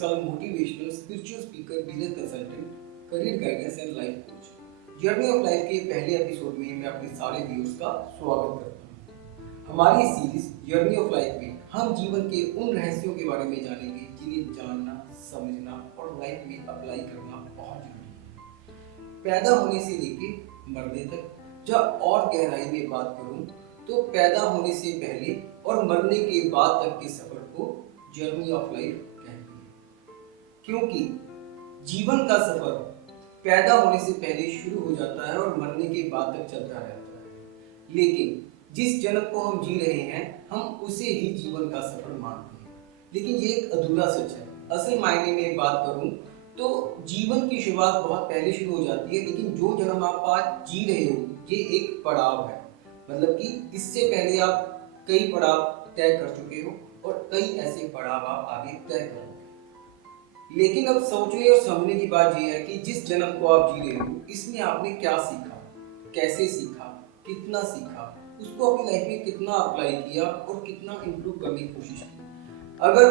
टकसाल, motivational, spiritual speaker, business consultant, career guidance and life coach. Journey of life के पहले episode में मैं अपने सारे व्यूअर्स का स्वागत करता हूँ। हमारी सीरीज जर्नी ऑफ लाइफ में हम जीवन के उन रहस्यों के बारे में जानेंगे जिन्हें जानना, समझना और लाइफ में अप्लाई करना बहुत जरूरी है। पैदा होने से लेके मरने तक, जब और गहराई में बात करूं तो पैदा होने से पहले और मरने के बाद तक के सफर को जर्नी ऑफ लाइफ कहते हैं, क्योंकि जीवन का सफर पैदा होने से पहले शुरू हो जाता है और मरने के बाद तक चलता रहता है। लेकिन जिस जन्म को हम जी रहे हैं हम उसे ही जीवन का सफर मानते हैं, लेकिन ये एक अधूरा सच है। असल मायने में बात करूं तो जीवन की शुरुआत बहुत पहले शुरू हो जाती है, लेकिन जो जन्म आप आज जी रहे हो ये एक पड़ाव है। मतलब कि इससे पहले आप कई पड़ाव तय कर चुके हो और कई ऐसे पड़ाव आप आगे तय करोगे। लेकिन अब सोचने और समझने की बात यह है कि जिस जन्म को आप जी रहे हो इसमें आपने क्या सीखा, कैसे सीखा, कितना सीखा, उसको अपनी लाइफ में कितना अप्लाई किया और कितना इम्प्रूव करने की कोशिश की। अगर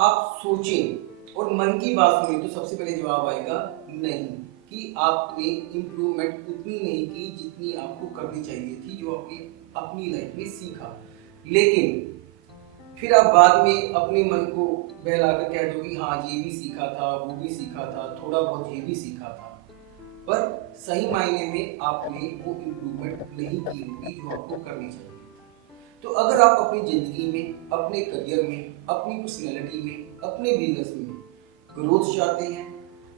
आप सोचें और मन की बात सुने तो सबसे पहले जवाब आएगा नहीं, कि आपने इम्प्रूवमेंट उतनी नहीं की जितनी आपको करनी चाहिए थी, जो आपने अपनी लाइफ में सीखा। लेकिन फिर आप बाद में अपने मन को बहलाकर कह दो कि हाँ ये भी सीखा था, वो भी सीखा था, थोड़ा बहुत ये भी सीखा था, पर सही मायने में आपने वो इम्प्रूवमेंट नहीं की होगी जो आपको करनी चाहिए। तो अगर आप अपनी जिंदगी में, अपने करियर में, अपनी पर्सनैलिटी में, अपने बिजनेस में ग्रोथ चाहते हैं,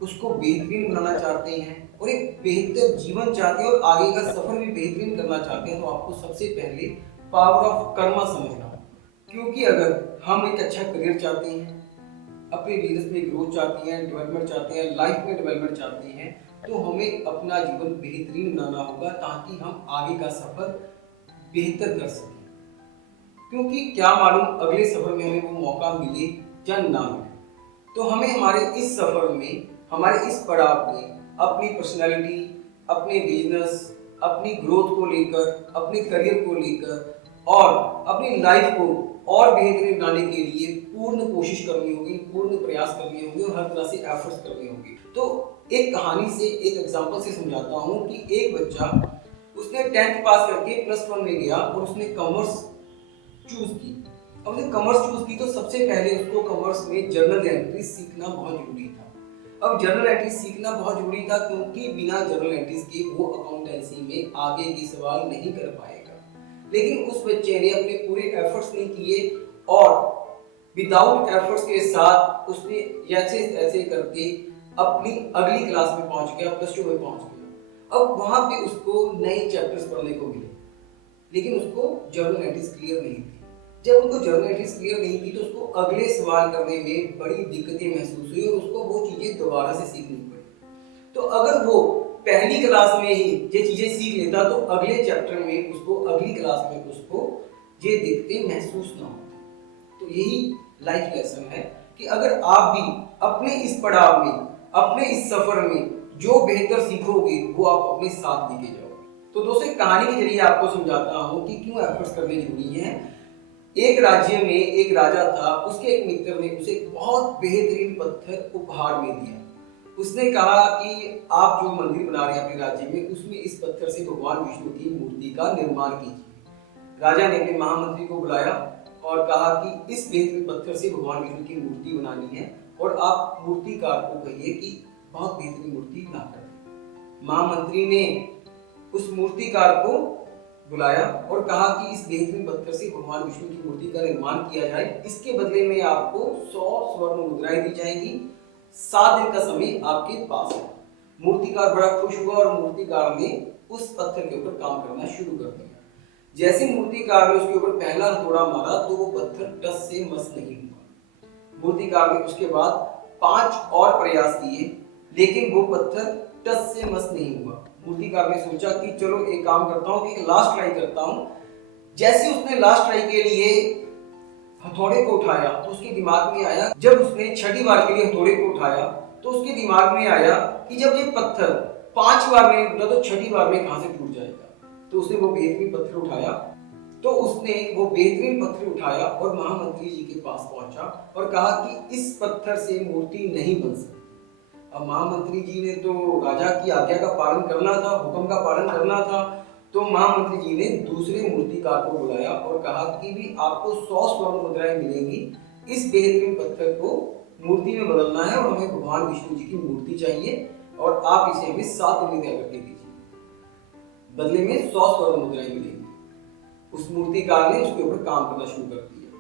उसको बेहतरीन बनाना चाहते हैं और एक बेहतर जीवन चाहते हैं और आगे का सफर भी बेहतरीन करना चाहते हैं, तो आपको सबसे पहले पावर ऑफ कर्मा समझना होगा। क्योंकि अगर हम एक अच्छा करियर चाहते हैं, अपने बिजनेस में ग्रोथ चाहते हैं, डेवलपमेंट चाहते हैं, लाइफ में डेवलपमेंट चाहते हैं, तो हमें अपना जीवन बेहतरीन बनाना होगा ताकि हम आगे का सफर बेहतर कर सकें। क्योंकि क्या मालूम अगले सफर में हमें वो मौका मिले या ना मिले। तो हमें हमारे इस सफर में, हमारे इस पड़ाव में अपनी पर्सनालिटी, अपने बिजनेस, अपनी ग्रोथ को लेकर, अपने करियर को लेकर और अपनी लाइफ को और बेहतरीन बनाने के लिए पूर्ण कोशिश करनी होगी, पूर्ण प्रयास करने होंगे और हर तरह से एफर्ट्स करने होंगे। तो एक कहानी से, एक एग्जांपल से समझाता हूँ कि एक बच्चा, उसने 10th पास करके +1 में गया और उसने कॉमर्स चूज की। अब उसने कॉमर्स चूज की तो सबसे पहले उसको कॉमर्स में जर्नल एंट्री सीखना बहुत जरूरी था। अब जर्नल एंट्री सीखना बहुत जरूरी था क्योंकि बिना जर्नल एंट्रीज के वो अकाउंटेंसी में आगे के सवाल नहीं कर पाएगा। लेकिन उस बच्चे ने अपने पूरे एफर्ट्स नहीं किए और विदाउट एफर्ट्स के साथ उसने ऐसे ऐसे करके अपनी अगली क्लास में पहुंच गया, +2 में पहुंच गया। अब वहां पे उसको नए चैप्टर्स पढ़ने को मिले, लेकिन उसको जर्नल एंट्रीज क्लियर नहीं थी। जब उनको जर्नल एंट्रीज क्लियर नहीं थी तो उसको अगले सवाल करने में बड़ी दिक्कतें महसूस हुई और उसको वो चीजें दोबारा से सीखनी पड़ी। तो अगर वो पहली क्लास में ही ये चीजें सीख लेता तो अगले चैप्टर में उसको, अगली क्लास में उसको ये दिक्कतें महसूस ना होती। तो यही लाइफ लेसन है कि अगर आप भी अपने इस पड़ाव में, अपने इस सफर में जो बेहतर सीखोगे वो आप अपने साथ लेके जाओगे। तो दोस्तों एक कहानी के जरिए आपको समझाता हूँ कि क्यों एफर्ट्स करने जरूरी है। एक राज्य में एक राजा था, उसके एक मित्र ने उसे बहुत बेहतरीन पत्थर उपहार में दिया। उसने कहा कि आप जो मंदिर बना रहे हैं अपने राज्य में, उसमें इस पत्थर से भगवान विष्णु की मूर्ति का निर्माण कीजिए। राजा ने अपने महामंत्री को बुलाया और कहा कि इस बेहतरीन पत्थर से भगवान विष्णु की मूर्ति बनानी है और आप मूर्तिकार को कहिए कि बहुत बेहतरीन मूर्ति बना कर दे। महामंत्री ने उस मूर्तिकार को बुलाया और कहा कि इस बेहतरीन पत्थर से भगवान विष्णु की मूर्ति का निर्माण किया जाए, इसके बदले में आपको 100 स्वर्ण मुद्राएं दी जाएंगी, 7 दिन का समय आपके पास है। मूर्तिकार बड़ा खुश हुआ और मूर्तिकार ने उस पत्थर के ऊपर काम करना शुरू कर दिया। जैसे मूर्तिकार ने उसके ऊपर पहला हथौड़ा मारा तो वो पत्थर टस से मस नहीं हुआ। मूर्तिकार ने उसके बाद 5 और प्रयास किए, लेकिन वो पत्थर टस से मस नहीं हुआ। मूर्तिकार ने सोचा कि चलो एक काम करता हूँ कि लास्ट ट्राई करता हूँ। जैसे उसने लास्ट ट्राई के लिए हथौड़े को उठाया तो उसके दिमाग में आया, जब उसने 6ठी बार के लिए हथौड़े को उठाया तो उसके दिमाग में आया कि जब ये पत्थर 5 बार में टूटा तो 6ठी बार में कहां से टूट जाएगा। तो उसने वो बेहतरीन पत्थर उठाया तो उसने वो बेहतरीन पत्थर उठाया और महामंत्री जी के पास पहुंचा और कहा कि इस पत्थर से मूर्ति नहीं बन सकती। अब महामंत्री जी ने तो राजा की आज्ञा का पालन करना था, हुक्म का पालन करना था। तो महामंत्री जी ने दूसरे मूर्तिकार को बुलाया और कहा कि भी आपको 100 स्वर्ण मुद्राएं मिलेंगी, इस बेहतरीन पत्थर को मूर्ति में बदलना है और हमें भगवान विष्णु जी की मूर्ति चाहिए और आप इसे हमें 7 दिन तैयार करके दीजिए। बदले में 100 स्वर्ण मुद्राएं मिलेंगी। उस मूर्तिकार ने उसके ऊपर काम करना शुरू कर दिया।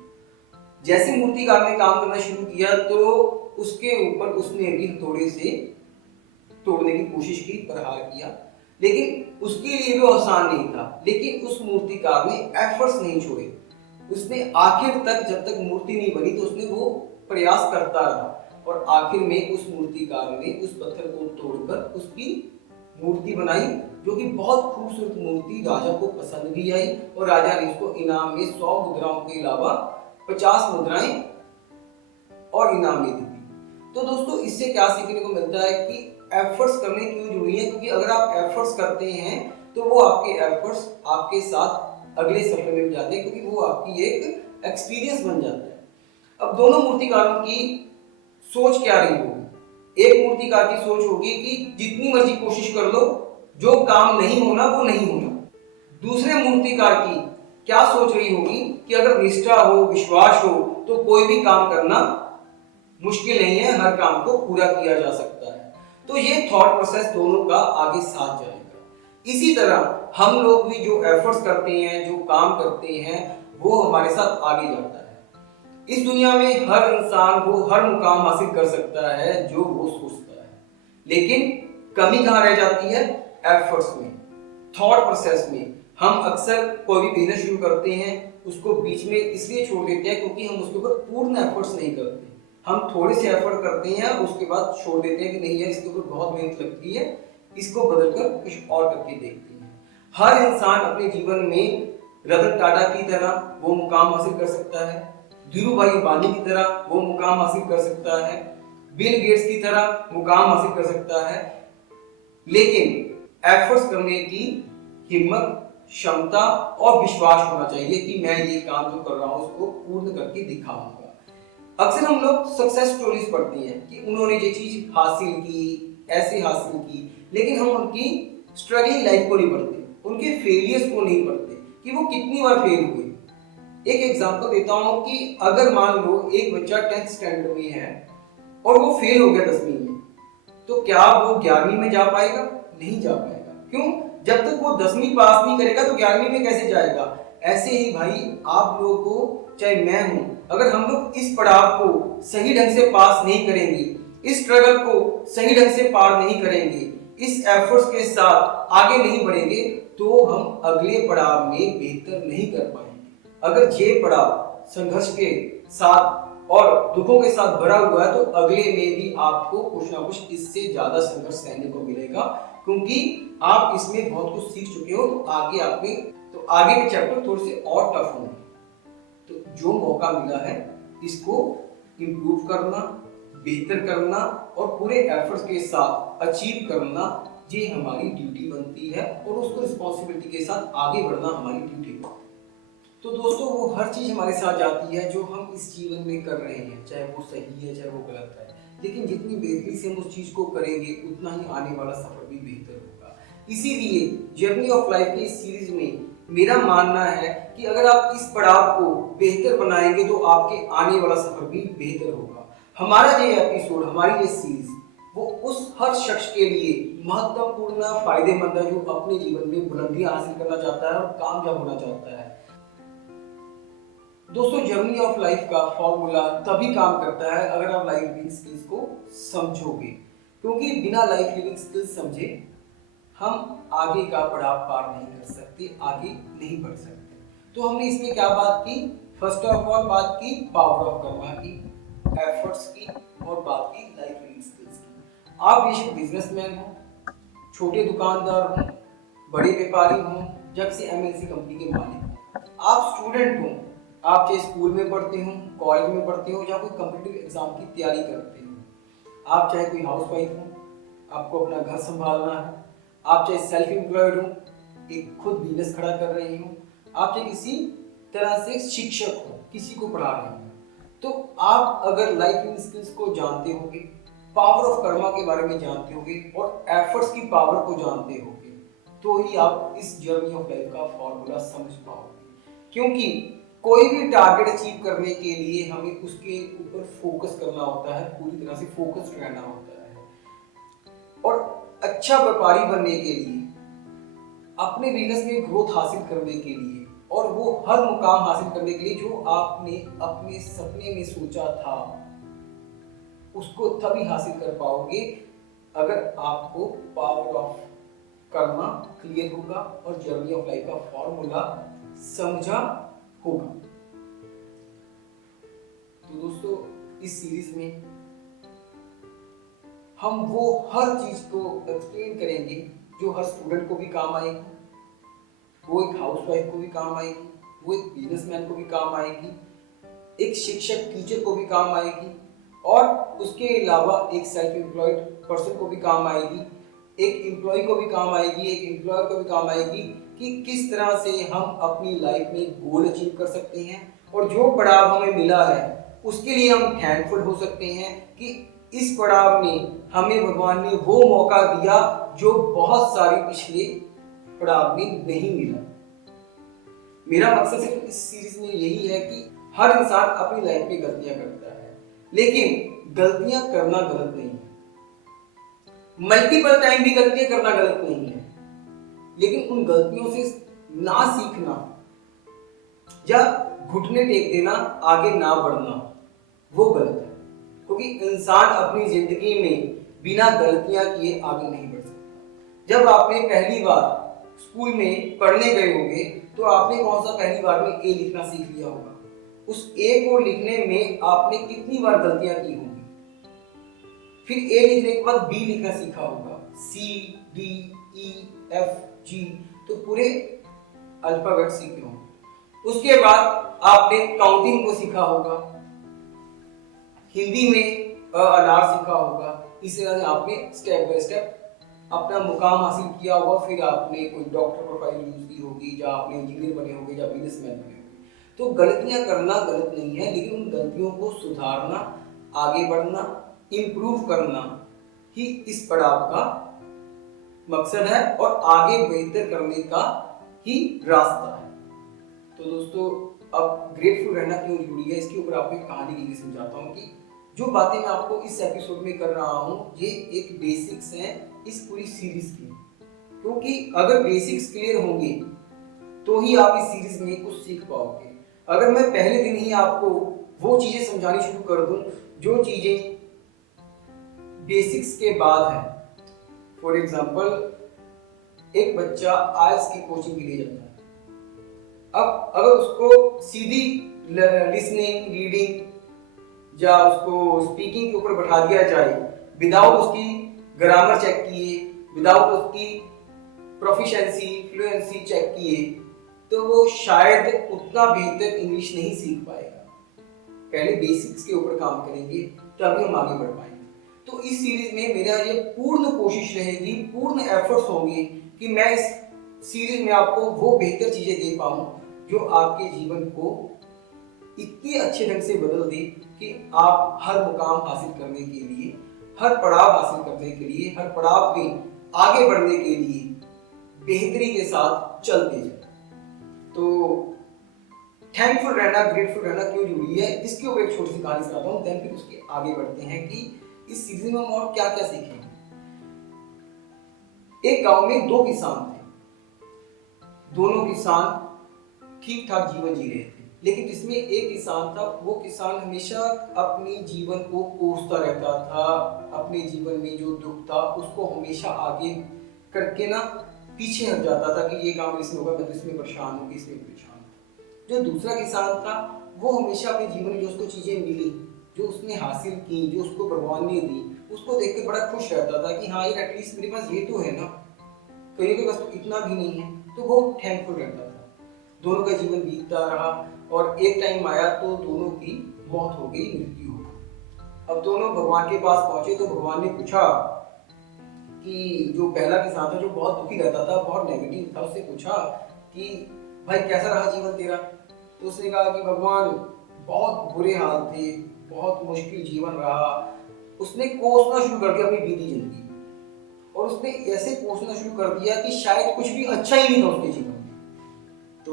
जैसे मूर्तिकार ने काम करना शुरू किया तो उसके ऊपर उसने भी हथौड़े से तोड़ने की कोशिश की, प्रहार किया, लेकिन उसके लिए भी आसान नहीं था। लेकिन उस मूर्तिकार ने एफर्ट्स नहीं छोड़े। उसने आखिर तक, जब तक मूर्ति नहीं बनी तो उसने वो प्रयास करता रहा और आखिर में उस मूर्तिकार ने उस पत्थर को तोड़कर उसकी मूर्ति बनाई, जो कि बहुत खूबसूरत मूर्ति राजा को पसंद भी आई और राजा ने उसको इनाम में 100 मुद्राओं के अलावा 50 मुद्राएं और इनाम में दी। तो दोस्तों इससे क्या सीखने को मिलता है कि एफर्ट्स करने क्यों जरूरी है, क्योंकि अगर आप एफर्ट्स करते हैं तो वो आपके एफर्ट्स आपके साथ अगले सफर में जाते हैं, क्योंकि वो आपकी एक एक्सपीरियंस बन जाता है। अब दोनों मूर्तिकारों की सोच क्या रही होगी? एक मूर्तिकार की सोच होगी कि जितनी मर्जी कोशिश कर लो, जो काम नहीं होना वो नहीं होना। दूसरे मूर्तिकार की क्या सोच रही होगी कि अगर निष्ठा हो, विश्वास हो तो कोई भी काम करना मुश्किल नहीं है, हर काम को पूरा किया जा सकता है। तो ये थॉट प्रोसेस दोनों का आगे साथ जाएगा। इसी तरह हम लोग भी जो एफर्ट्स करते हैं, जो काम करते हैं, वो हमारे साथ आगे जाता है। इस दुनिया में हर इंसान वो हर मुकाम हासिल कर सकता है जो वो सोचता है, लेकिन कमी कहाँ रह जाती है? एफर्ट्स में, थॉट प्रोसेस में। हम अक्सर कोई भी बिजनेस शुरू करते हैं, उसको बीच में इसलिए छोड़ देते हैं क्योंकि हम उसके ऊपर पूर्ण एफर्ट्स नहीं करते। हम थोड़े से एफर्ट करते हैं, उसके बाद छोड़ देते हैं कि नहीं यार इसके ऊपर बहुत मेहनत लगती है, इसको बदलकर कुछ और करके देखते हैं। हर इंसान अपने जीवन में रतन टाटा की तरह वो मुकाम हासिल कर सकता है, धीरू भाई अंबानी की तरह वो मुकाम हासिल कर सकता है, बिल गेट्स की तरह मुकाम हासिल कर सकता है, लेकिन एफर्ट्स करने की हिम्मत, क्षमता और विश्वास होना चाहिए कि मैं ये काम जो कर रहा हूं उसको पूर्ण करके दिखाऊंगा। अक्सर हम लोग सक्सेस स्टोरीज पढ़ते हैं कि उन्होंने ये चीज हासिल की, ऐसे हासिल की, लेकिन हम उनकी स्ट्रगलिंग लाइफ को नहीं पढ़ते, उनके फेलियर्स को नहीं पढ़ते कि वो कितनी बार फेल हुए। एक एग्जांपल देता हूं कि अगर मान लो एक बच्चा 10th स्टैंडर्ड में है और वो फेल हो गया 10वीं में, तो क्या वो 11वीं में जा पाएगा? नहीं जा पाएगा। क्यों? जब तक वो 10वीं पास नहीं करेगा तो 11वीं में कैसे जाएगा? ऐसे ही भाई आप लोगों को, चाहे मैं हूं, अगर हम लोग इस पड़ाव को सही ढंग से पास नहीं करेंगे, इस स्ट्रगल को सही ढंग से पार नहीं करेंगे, इस एफर्ट्स के साथ आगे नहीं बढ़ेंगे, तो हम अगले पड़ाव में बेहतर नहीं कर पाएंगे। अगर ये पड़ाव संघर्ष के साथ और दुखों के साथ भरा हुआ है तो अगले में भी आपको कुछ ना कुछ इससे ज्यादा संघर्ष सहने को मिलेगा, क्योंकि आप इसमें बहुत कुछ सीख चुके हो। तो आगे के चैप्टर थोड़े से और टफ होंगे। तो जो मौका मिला है इसको इम्प्रूव करना, बेहतर करना और पूरे एफर्ट्स के साथ अचीव करना, ये हमारी ड्यूटी बनती है और उसको रिस्पॉन्सिबिलिटी के साथ आगे बढ़ना हमारी ड्यूटी है। तो दोस्तों वो हर चीज हमारे साथ जाती है जो हम इस जीवन में कर रहे हैं, चाहे वो सही है चाहे वो गलत है, लेकिन जितनी बेहतरी से हम उस चीज को करेंगे उतना ही आने वाला सफर भी बेहतर होगा। इसीलिए जर्नी ऑफ लाइफ की इस सीरीज में मेरा मानना है कि अगर आप इस पड़ाव को बेहतर बनाएंगे तो आपके आने वाला सफर भी बेहतर होगा। हमारा ये एपिसोड, हमारी ये सीरीज वो उस हर शख्स के लिए महत्वपूर्ण, फायदेमंद है जो अपने जीवन में बुलंदियां हासिल करना चाहता है और कामयाब होना चाहता है। दोस्तों जर्नी ऑफ लाइफ का फॉर्मूला तभी काम करता है अगर आप लाइफ लिविंग स्किल्स को समझोगे, क्योंकि बिना लाइफ लिविंग स्किल्स समझे हम आगे का पड़ाव पार नहीं कर सकते, आगे नहीं बढ़ सकते। तो हमने इसमें क्या बात की? फर्स्ट ऑफ ऑल बात की पावर ऑफ कर्मा की, एफर्ट्स की और बात की लाइफ लिविंग स्किल्स की। आप बेशक बिजनेसमैन हो, छोटे दुकानदार हो, बड़े व्यापारी हो, जब से एमएनसी कंपनी के मालिक हो, आप स्टूडेंट हो, आप चाहे स्कूल में पढ़ते हो, कॉलेज में पढ़ते हो या कोई कॉम्पिटिटिव एग्जाम की तैयारी करते हो, आप चाहे कोई हाउस वाइफ हो, आपको अपना घर संभालना है, आप चाहे सेल्फ एम्प्लॉयड हो, एक खुद बिजनेस खड़ा कर रहे हो, आप चाहे किसी तरह से शिक्षक हो, किसी को पढ़ा रहे हो, तो आप अगर लाइफ इन स्किल्स को जानते होगे, पावर ऑफ कर्मा के बारे में जानते होगे और एफर्ट्स की पावर को जानते होगे, तो ही आप इस जर्नी ऑफ लाइफ का फॉर्मूला समझ पाओगे। क्योंकि कोई भी टारगेट अचीव करने के लिए हमें उसके ऊपर फोकस करना होता है, पूरी तरह से फोकस्ड रहना होता है। और अच्छा व्यापारी बनने के लिए, अपने बिजनेस में ग्रोथ हासिल करने के लिए और वो हर मुकाम हासिल करने के लिए जो आपने अपने सपने में सोचा था, उसको तभी हासिल कर पाओगे अगर आपको पावर ऑफ कर्मा क्लियर होगा और जर्नी ऑफ लाइफ का फॉर्मूला समझा होगा। तो दोस्तों, इस सीरीज में हम वो हर चीज को एक्सप्लेन करेंगे जो हर स्टूडेंट को भी काम आएगी, वो एक हाउसवाइफ को भी काम आएगी, वो एक बिजनेसमैन को भी काम आएगी, एक शिक्षक टीचर को भी काम आएगी और उसके अलावा एक सेल्फ एम्प्लॉयड पर्सन को भी काम आएगी, एक एम्प्लॉय को भी काम आएगी, एक एम्प्लॉयर को भी काम आएगी कि किस तरह से हम अपनी लाइफ में गोल अचीव कर सकते हैं और जो पड़ाव हमें मिला है उसके लिए हम थैंकफुल हो सकते हैं कि इस पड़ाव में हमें भगवान ने वो मौका दिया जो बहुत सारे पिछले पड़ाव में नहीं मिला। मेरा मकसद सिर्फ इस सीरीज में यही है कि हर इंसान अपनी लाइफ में गलतियां करता है, लेकिन गलतियां करना गलत नहीं है, मल्टीपल टाइम भी गलतियां करना गलत नहीं है, लेकिन उन गलतियों से ना सीखना या घुटने टेक देना, आगे ना बढ़ना, वो गलत है। क्योंकि इंसान अपनी जिंदगी में बिना गलतियां किए आगे नहीं बढ़ सकता। जब आपने पहली बार स्कूल में पढ़ने गए होंगे तो आपने कौन सा पहली बार में ए लिखना सीख लिया होगा। उस ए को लिखने में आपने कितनी बार गलतियां की होंगी, फिर ए लिखने के बाद बी लिखना सीखा होगा, C D E F G, तो पूरे अल्फाबेट सीखे होंगे। उसके बाद आपने काउंटिंग को सीखा होगा, हिंदी में अनार सीखा होगा। इस तरह से आपने स्टेप बाय स्टेप अपना मुकाम हासिल किया होगा। फिर आपने कोई डॉक्टर प्रोफाइल यूज की होगी, या आपने इंजीनियर बने होंगे, या बिजनेसमैन बने होंगे। तो गलतियां करना गलत नहीं है, लेकिन उन गलतियों को सुधारना, आगे बढ़ना, इम्प्रूव करना ही इस पड़ाव का मकसद है और आगे बेहतर करने का ही रास्ता है। तो दोस्तों, अब ग्रेटफुल रहना क्यों जरूरी है, इसके ऊपर आपको एक कहानी के लिए समझाता हूँ कि जो बातें मैं आपको इस एपिसोड में कर रहा हूँ ये एक बेसिक्स हैं इस पूरी सीरीज की। क्योंकि अगर बेसिक्स क्लियर होंगे तो ही आप इस सीरीज में कुछ सीख पाओगे। अगर मैं पहले दिन ही आपको वो चीजें समझानी शुरू कर दूं जो चीजें बेसिक्स के बाद है, फॉर एग्जाम्पल एक बच्चा आइल्स की कोचिंग के लिए जाता है। अब अगर उसको सीधी लिसनिंग, रीडिंग या उसको स्पीकिंग के ऊपर बैठा दिया जाए विदाउट उसकी ग्रामर चेक किए, विदाउट उसकी प्रोफिशिएंसी, फ्लुएंसी चेक किए, तो वो शायद उतना बेहतर इंग्लिश नहीं सीख पाएगा। पहले बेसिक्स के ऊपर काम करेंगे तभी हम आगे बढ़ पाएंगे। तो इस सीरीज में मेरा ये पूर्ण कोशिश रहेगी, पूर्ण एफर्ट्स होंगे कि मैं इस सीरीज में आपको वो बेहतर चीजें दे पाऊं जो आपके जीवन को इतने अच्छे ढंग से बदल दे कि आप हर मुकाम हासिल करने के लिए, हर पड़ाव हासिल करने के लिए, हर पड़ाव में आगे बढ़ने के लिए बेहतरी के साथ चलते जाए। तो थैंकफुल रहना, ग्रेटफुल रहना क्यों जरूरी है, इसके ऊपर एक छोटी सी कहानी सुनाता हूँ, देन फिर उसके आगे बढ़ते हैं कि इस सीरीज में हम और क्या क्या सीखेंगे। एक गांव में दो किसान थे। दोनों किसान ठीक ठाक जीवन जी रहे थे, लेकिन जिसमें एक किसान था, वो किसान हमेशा अपनी जीवन को कोसता रहता था। अपने जीवन में जो दुख था उसको हमेशा आगे करके ना पीछे हट जाता था कि ये काम इसमें होगा, मैं तो इसमें परेशान हूँ, इसमें परेशान हूँ। जो दूसरा किसान था वो हमेशा अपने जीवन में जो उसको चीजें मिली, जो उसने हासिल की, जो उसको भगवान ने दी, उसको देख के बड़ा खुश रहता था कि हाँ यार एटलीस्ट मेरे पास ये तो है ना, कहीं के पास तो इतना भी नहीं है, तो वो थैंकफुल रहता था। दोनों का जीवन बीतता रहा और एक टाइम आया तो दोनों की मौत हो गई, मृत्यु हो गई। अब दोनों भगवान के पास पहुंचे तो भगवान ने पूछा कि जो पहला किसान था, जो बहुत दुखी रहता था, बहुत नेगेटिव था, उससे पूछा कि भाई कैसा रहा जीवन तेरा? तो उसने कहा कि भगवान बहुत बुरे हाल थे, बहुत मुश्किल जीवन रहा। उसने कोसना शुरू कर दिया अपनी बीती जिंदगी, और उसने ऐसे कोसना शुरू कर दिया कि शायद कुछ भी अच्छा ही नहीं था उसके जीवन में। तो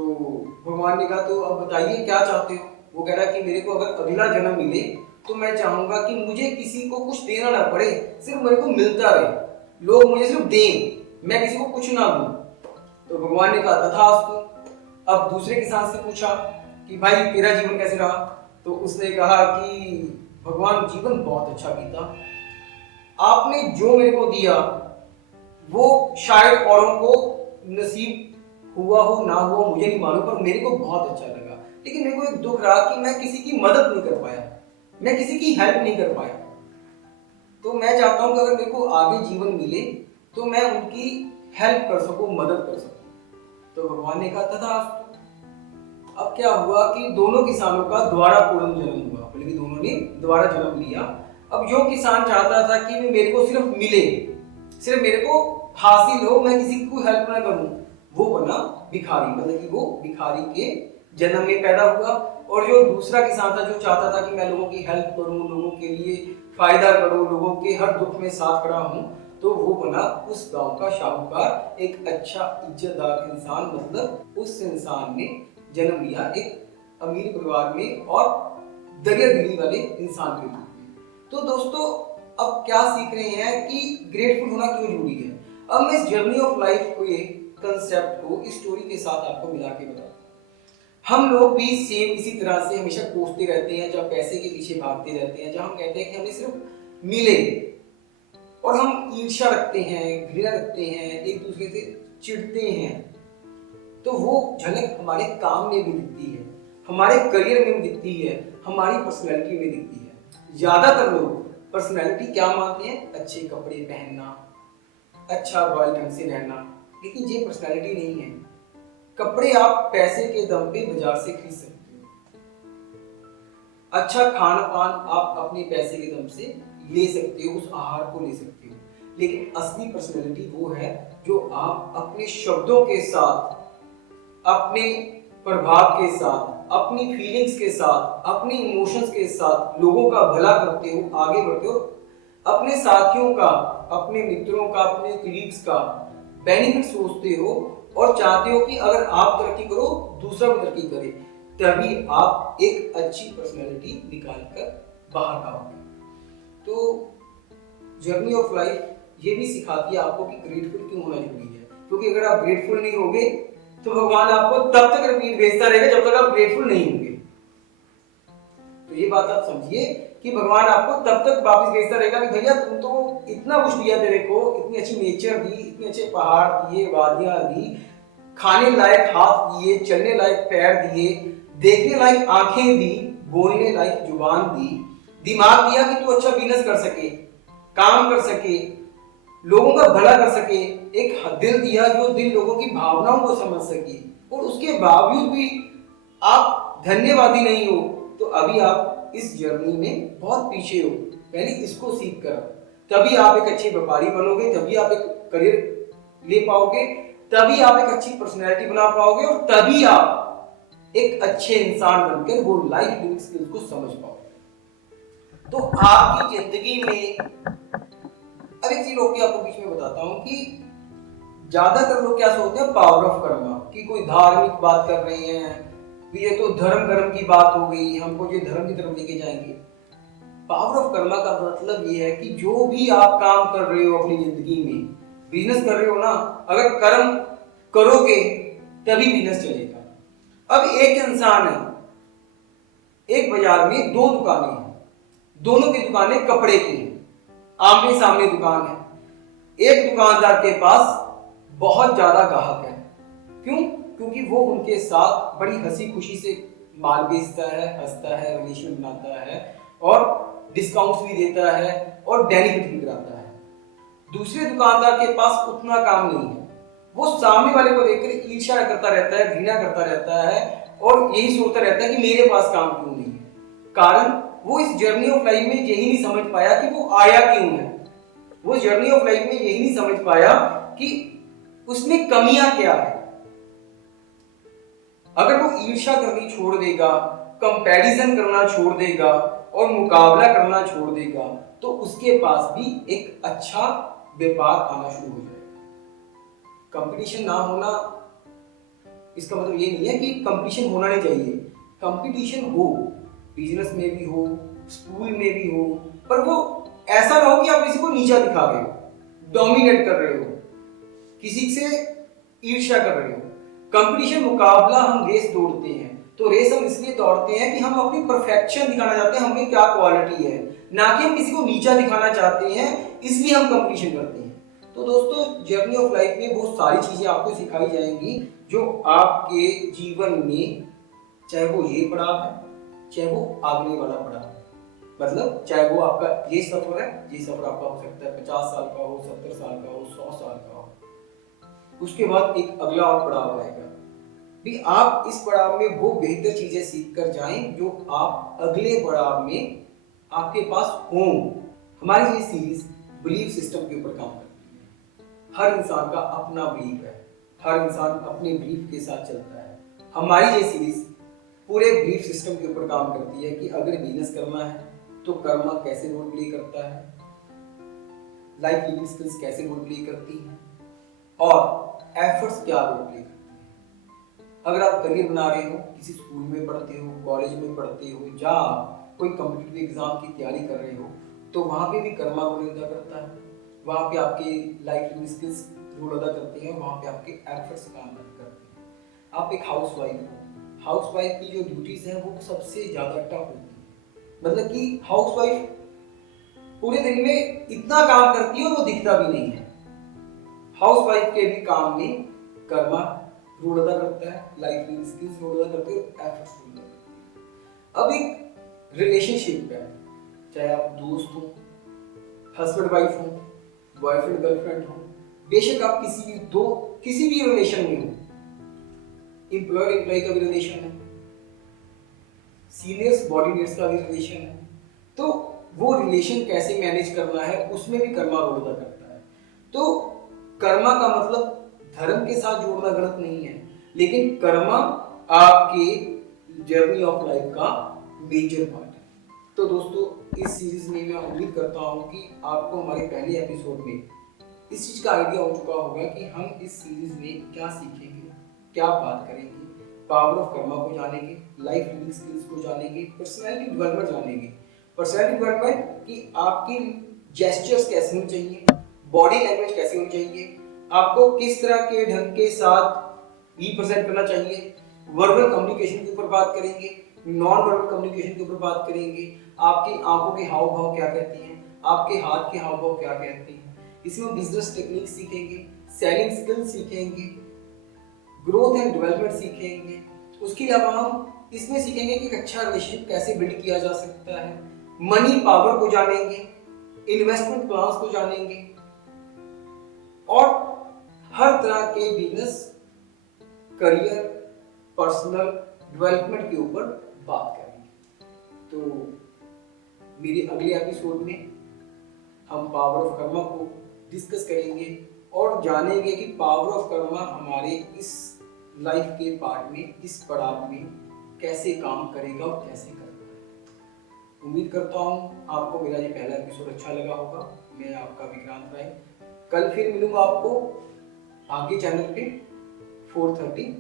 भगवान ने कहा तो अब बताइए क्या चाहते हो? वो कह रहा कि मेरे को अगर अगला जन्म मिले तो मैं चाहूंगा कि मुझे किसी को कुछ देना ना पड़े, सिर्फ मेरे को मिलता रहे, लोग मुझे सिर्फ दें, मैं किसी को कुछ ना दूं। तो भगवान ने कहा तथास्तु। अब दूसरे किसान से पूछा कि भाई तेरा जीवन कैसे रहा? तो उसने कहा कि भगवान जीवन बहुत अच्छा बीता, आपने जो मेरे को दिया वो शायद औरों को नसीब हुआ हो ना हुआ मुझे नहीं मालूम, पर मेरे को बहुत अच्छा लगा। लेकिन मेरे को एक दुख रहा कि मैं किसी की मदद नहीं कर पाया, मैं किसी की हेल्प नहीं कर पाया। तो मैं चाहता हूं कि अगर मेरे को आगे जीवन मिले तो मैं उनकी हेल्प कर सकूं, मदद कर सकूं। तो भगवान ने कहा तथास्तु। अब क्या हुआ कि दोनों किसानों का दोबारा पुनर्जन्म हुआ, बल्कि दोनों ने दोबारा जन्म लिया। अब जो किसान चाहता था कि मेरे को सिर्फ मिले, सिर्फ मेरे को हासिल हो, मैं किसी को हेल्प ना करूं, वो बना भिखारी, मतलब कि वो भिखारी के जन्म में पैदा हुआ। और जो दूसरा किसान था जो चाहता था कि मैं लोगों की हेल्प करूं, लोगों के लिए फायदा करूं, लोगों के हर दुख में साथ खड़ा हूं, तो वो बना उस गांव का शाहूकार, एक अच्छा इज्जतदार इंसान। मतलब उस इंसान ने जन्म लिया एक अमीर परिवार में और दरिया दिली वाले इंसान के रूप में। तो दोस्तों अब क्या सीख रहे हैं कि ग्रेटफुल होना क्यों जरूरी है। अब मैं इस जर्नी ऑफ लाइफ को, ये कंसेप्ट को इस स्टोरी के साथ आपको मिला के बताऊं। हम लोग भी सेम इसी तरह से हमेशा कोसते रहते हैं, जब पैसे के पीछे भागते रहते हैं, जब हम कहते हैं कि हमें सिर्फ मिले, और हम ईर्ष्या रखते हैं, घृणा रखते हैं, एक दूसरे से चिढ़ते हैं। तो वो झलक हमारे काम में भी दिखती है, हमारे करियर में भी दिखती है, हमारी पर्सनैलिटी में दिखती है। ज्यादातर लोग पर्सनैलिटी क्या मानते हैं? अच्छे कपड़े पहनना, अच्छा रॉयल ढंग से रहना, लेकिन ये पर्सनैलिटी नहीं है। कपड़े आप पैसे के दम पे बाजार से खरीद सकते हो, अच्छा खाना पान आप अपने पैसे के दम से ले सकते हो, उस आहार को ले सकते हो, लेकिन असली पर्सनैलिटी वो है जो आप अपने शब्दों के साथ, अपने प्रभाव के साथ, अपनी फीलिंग्स के साथ, अपनी इमोशंस के साथ लोगों का भला करते हो, आगे बढ़ते हो, अपने साथियों का, अपने मित्रों का, अपने कलीग्स का बेनिफिट सोचते हो और चाहते हो कि अगर आप तरक्की करो दूसरा भी तरक्की करे, तभी आप एक अच्छी पर्सनैलिटी निकाल कर बाहर आओगे। तो जर्नी ऑफ लाइफ ये भी सिखाती है आपको कि ग्रेटफुल क्यों होना जरूरी है, क्योंकि अगर आप ग्रेटफुल नहीं होगे तो भगवान आपको तब तक रिपीट भेजता रहेगा जब तक आप ग्रेटफुल नहीं होंगे। तो ये बात आप समझिए कि भगवान आपको तब तक वापस भेजता रहेगा कि भैया तुम तो इतना कुछ दिया तेरे को, इतनी अच्छी नेचर दी, इतने अच्छे पहाड़ दिए, वादियां दी, खाने लायक हाथ दिए, चलने लायक पैर दिए, देखने लायक आंखें दी, बोलने लायक जुबान दी, दिमाग दिया कि तू अच्छा बिजनेस कर सके, काम कर सके, लोगों का भला कर सके, एक दिल दिया जो दिल लोगों की भावनाओं को समझ सके, और उसके बावजूद भी आप धन्यवादी नहीं हो, तो अभी आप इस जर्नी में बहुत पीछे हो। पहले इसको सीख कर तभी आप एक अच्छे व्यापारी बनोगे, तभी आप एक करियर ले पाओगे, तभी आप एक अच्छी पर्सनैलिटी बना पाओगे, और तभी आप एक अच्छे इंसान बनकर वो लाइफ लिविंग स्किल्स को समझ पाओगे। तो आपकी जिंदगी में अब एक चीज लोग आपको बीच में बताता हूं कि ज्यादातर लोग क्या सोचते हैं पावर ऑफ कर्मा, कि कोई धार्मिक बात कर रहे हैं, ये तो धर्म कर्म की बात हो गई, हमको ये धर्म की तरफ लेके जाएंगे। पावर ऑफ कर्मा का मतलब ये है कि जो भी आप काम कर रहे हो अपनी जिंदगी में, बिजनेस कर रहे हो ना, अगर कर्म करोगे तभी बिजनेस चलेगा। अब एक इंसान है, एक बाजार में दो दुकानें हैं, दोनों की दुकानें कपड़े की हैं, आमने सामने दुकान है। एक दुकानदार के पास बहुत ज्यादा ग्राहक है, क्यों? क्योंकि वो उनके साथ बड़ी हंसी खुशी से माल बेचता है, हंसता है, रिलेशन बनाता है, और डिस्काउंट्स भी देता है, और बेनिफिट भी कराता है। दूसरे दुकानदार के पास उतना काम नहीं है, वो सामने वाले को देखकर ईर्ष्या करता रहता है, घृणा करता रहता है, और यही सोचता रहता है कि मेरे पास काम क्यों नहीं है। कारण वो इस जर्नी ऑफ लाइफ में यही नहीं समझ पाया कि वो आया क्यों है। वो जर्नी ऑफ लाइफ में यही नहीं समझ पाया कि उसमें कमियां क्या है। अगर वो ईर्ष्या करनी छोड़ देगा, कंपैरिजन करना छोड़ देगा और मुकाबला करना छोड़ देगा, तो उसके पास भी एक अच्छा व्यापार आना शुरू हो जाएगा। कंपटीशन ना होना इसका मतलब ये नहीं है कि कंपटीशन होना नहीं चाहिए। कंपटीशन हो, बिजनेस में भी हो, स्कूल में भी हो, पर वो ऐसा ना हो कि आप किसी को नीचा दिखा रहे हो, डोमिनेट कर रहे हो, किसी से ईर्ष्या कर रहे हो। कंपटीशन मुकाबला, हम रेस दौड़ते हैं तो रेस हम इसलिए दौड़ते हैं कि हम अपनी परफेक्शन दिखाना चाहते हैं, हमें क्या क्वालिटी है, ना कि हम किसी को नीचा दिखाना चाहते हैं, इसलिए हम कंपटीशन करते हैं। तो दोस्तों, जर्नी ऑफ लाइफ में बहुत सारी चीजें आपको सिखाई जाएंगी जो आपके जीवन में, चाहे वो ये पड़ाव है, चाहे वो आगने वाला पड़ाव है, मतलब चाहे वो आपका ये सफर है, ये सफर आपका हो सकता है 50 साल का हो, 70 साल का हो, 100 साल का हो, उसके बाद एक अगला और पड़ाव आएगा भी। आप इस पड़ाव में वो बेहतर चीजें सीख कर जाएं जो आप अगले पड़ाव में आपके पास हों। हमारी ये सीरीज बिलीफ सिस्टम के ऊपर काम करती है। हर इंसान का अपना बिलीफ है, हर इंसान अपने बिलीफ के साथ चलता है। हमारी ये सीरीज पूरे बिलीफ सिस्टम के ऊपर काम करती है कि अगर बिजनेस करना है तो कर्मा कैसे रोल प्ले करता है, लाइफ लिविंग स्किल्स कैसे रोल प्ले करती हैं, और एफर्ट्स क्या रोल प्ले करती हैं। अगर आप करियर बना रहे हो, किसी स्कूल में पढ़ते हो, कॉलेज में पढ़ते हो, या कोई कॉम्पिटिटिव एग्जाम की तैयारी कर रहे हो, तो वहां पे भी कर्मा रोल अदा करता है। वहां पे आपके लाइफ लिविंग स्किल्स रोल अदा करते हैं, वहां पे आपके एफर्ट्स काम करते हैं। आप एक हाउसवाइफ हो, हाउसवाइफ की जो ड्यूटीज हैं वो सबसे ज्यादा टफ होती है। मतलब कि हाउसवाइफ पूरे दिन में इतना काम करती है और वो दिखता भी नहीं है। हाउसवाइफ के भी काम में कर्मा रोल अदा करता है, लाइफ लिविंग स्किल्स रोल अदा करते हैं, एफर्ट्स रोल अदा करते हैं। अब एक रिलेशनशिप है, चाहे आप दोस्त हो, हस्बैंड वाइफ हो, बॉयफ्रेंड गर्लफ्रेंड हो, बेशक आप किसी भी रिलेशन में हो, एम्प्लॉयर एम्प्लॉय का भी रिलेशन है, सीनियर्स बॉडीमेट्स का भी रिलेशन है, तो वो रिलेशन कैसे मैनेज करना है उसमें भी कर्मा रोल अदा करता है। तो कर्मा का मतलब धर्म के साथ जोड़ना गलत नहीं है, लेकिन कर्मा आपके जर्नी ऑफ लाइफ का मेजर पार्ट है। तो दोस्तों, इस सीरीज में मैं उम्मीद करता हूं कि आपको हमारे पहले एपिसोड में इस चीज का आइडिया हो चुका होगा कि हम इस सीरीज में क्या सीखेंगे, क्या बात करेंगे। पावर ऑफ कर्मा को जानेंगे, लाइफ लिविंग स्किल्स को जानेंगे, पर्सनैलिटी डेवलपमेंट जानेंगे। पर्सनैलिटी डेवलपमेंट कि आपकी जेस्चर्स कैसे होने चाहिए, बॉडी लैंग्वेज कैसी होनी चाहिए, आपको किस तरह के ढंग के साथ रिप्रेजेंट करना चाहिए। वर्बल कम्युनिकेशन के ऊपर बात करेंगे, नॉन वर्बल कम्युनिकेशन के ऊपर बात करेंगे। आपकी आंखों के हाव भाव क्या कहती हैं, आपके हाथ के हाव भाव क्या कहते हैं। इसमें बिजनेस टेक्निक सीखेंगे, सेलिंग स्किल्स सीखेंगे, ग्रोथ एंड डेवलपमेंट सीखेंगे। उसके अलावा हम इसमें सीखेंगे कि एक अच्छा रिलेशनशिप कैसे बिल्ड किया जा सकता है। मनी पावर को जानेंगे, इन्वेस्टमेंट प्लान्स को जानेंगे, और हर तरह के बिजनेस, करियर, पर्सनल डेवलपमेंट के ऊपर बात करेंगे। तो मेरे अगले एपिसोड में हम पावर ऑफ कर्मा को डिस्कस करेंगे और जानेंगे कि पावर ऑफ कर्मा हमारे इस लाइफ के पार्ट में, इस पड़ाव में कैसे काम करेगा और कैसे करेगा। उम्मीद करता हूँ आपको मेरा ये पहला एपिसोड अच्छा लगा होगा। मैं आपका विक्रांत राय, कल फिर मिलूंगा आपको आगे चैनल पे 4:30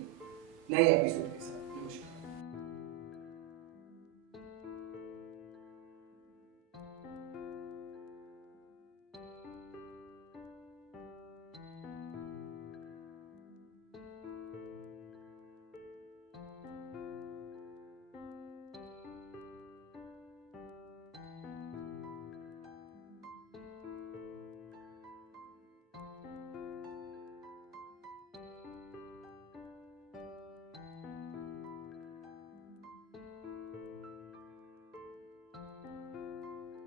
नए एपिसोड के साथ।